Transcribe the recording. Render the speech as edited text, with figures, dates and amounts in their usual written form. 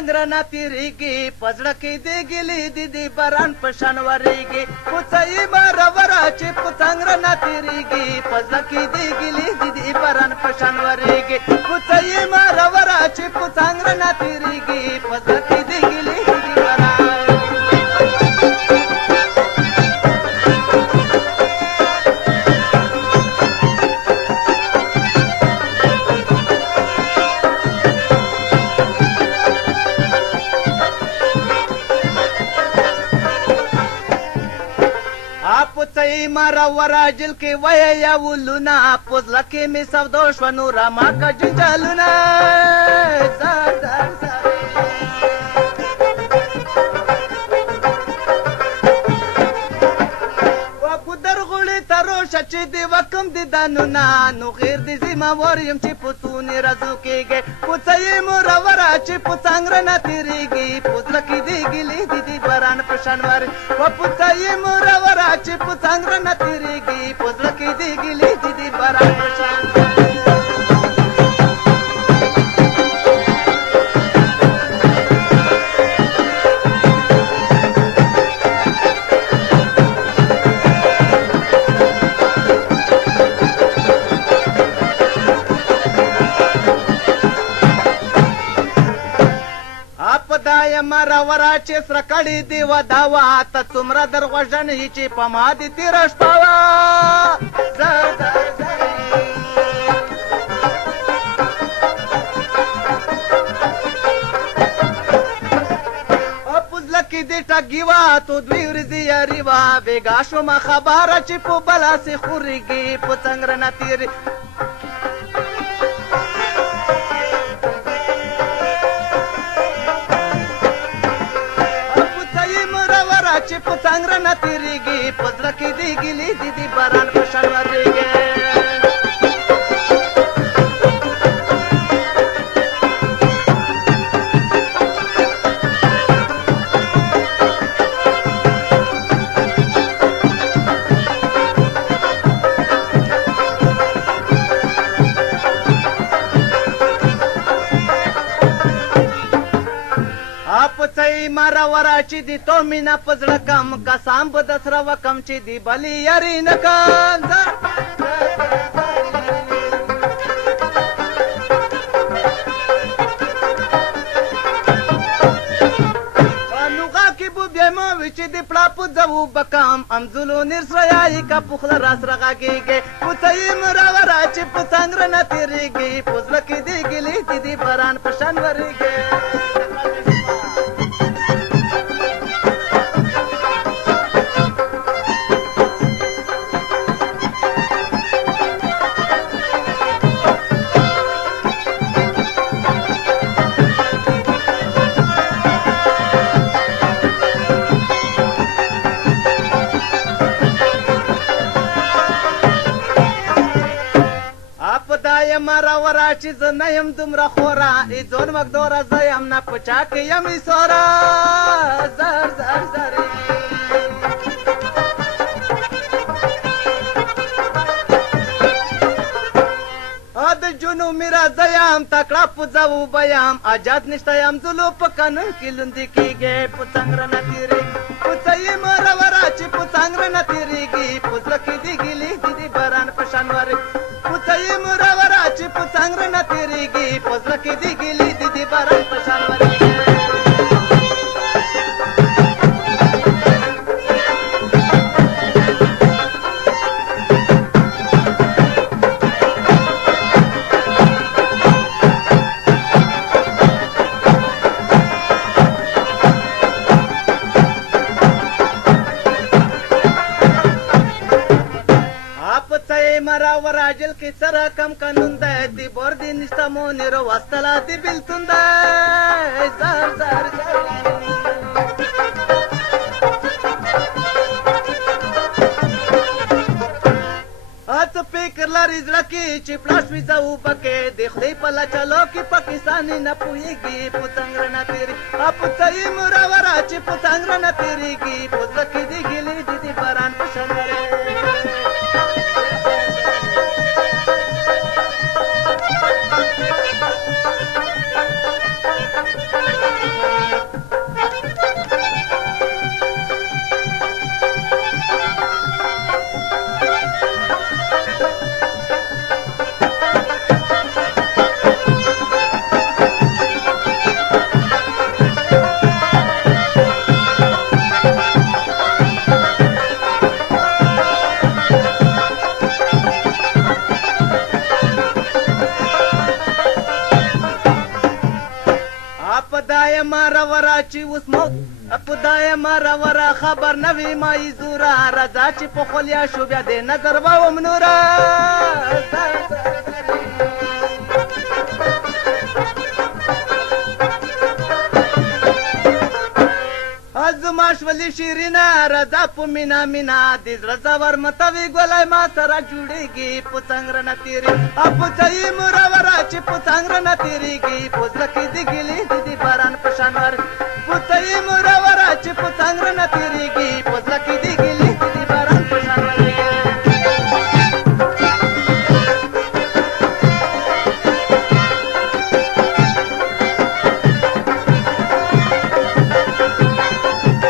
پتنګ رانه تېرېږي په زړه کې دې ګیلې دي د باران په شان ورېږي کوڅه مرور چې پتنګ رانه تېرېږي په زړه کې دې ګیلې دي د باران په شان ورېږي کوڅه مرور چې پتنګ رانه تېرېږي په زړه کې دې ګیلې دي د باران پوڅې مرور جل کې وای یا ولونه پوزله کې می سودو شو نو را ما کا جنجالونه زار زار زار وا ګدر غړې تروشه چې دی وکم دی دانونه نو غیر دی زما وریم چې پوتونی رازو کېږي پوڅې مرور چې پوڅنګ رانه تېرېږي پوزله کې دی ګلې دی دی باران په شان ور وا پوڅې مرور چې پتنګ رانه تېرېږي په زړه کې دې ګیلې دي د باران په شان مرور چې سره کړي دی وداوا ته څومره درغوژن یې چې په ما دې تېره شپه وه زر زر زر پوزله کې دې ټګي وه تو دوی ورځې یاري وه بېګا شومه خبره چې په بلاسې خورېږي پتنګ رانه تېرې چې پتنګ رانه تېرېږي په زړه کې دې ګیلې دي د باران په شان ورېږي مرور چې دی تو مینا په زړه کم قسم به د سره وکم چې دی بلې یاري نه کم نوغا کې بو بیا ما وي چې دی پړه په ځو بکم امزلو نرسریایي کا پخله راس رغږېږي پوڅې مرور چې پتنګ رانه تېرېږي په زړه کې دی ګیلې دي د باران په شان ورېږي مرور چې زه نه یم دومره خوره ای ځون مقدوره زه یم نه په چا کې یم ایسوره زر زر زر د جنو میرا زه یم تکړه په ځو به یم اجازت نشته یم ځلو په قانون کې لوندې کېږي پتنګ رانه تېرېږي پوڅې مرور چې پتنګ رانه تېرېږي په زړه کې دې ګیلې دي د باران په شان ورېږي پوڅې مرور چې پتنګ رانه تېرېږي په زړه کې دې ګیلې دي د باران په شان ورېږي مرور راجل کې سره کم قانون دی دی بور دی نشته مو نیرو واستلا دی بلتون دی زر زر زر اته فکر لري زړه کې چې پلاس وي ځو پکې د خدای په لچلو کې پاکستاني نه پوهېږي پتنګ رانه تېرېږي پوڅې مرور چې پتنګ رانه تېرېږي په زړه کې دې ګیلې دي د باران په شان چې اوس موت خدای مرور خبر نوي مای زورا رضا چې په خولیا شو بیا د نظر ووم نورا زما شولې شیرینا رضا په مینا مینا د زړه زور متوي ګلای ما سره جوړېږي په څنګه نه تیری اپ ځای مرورا چې په څنګه نه تیریږي په ځکه دې ګلې دې باران په شانور په ځای مرورا چې په څنګه نه تیریږي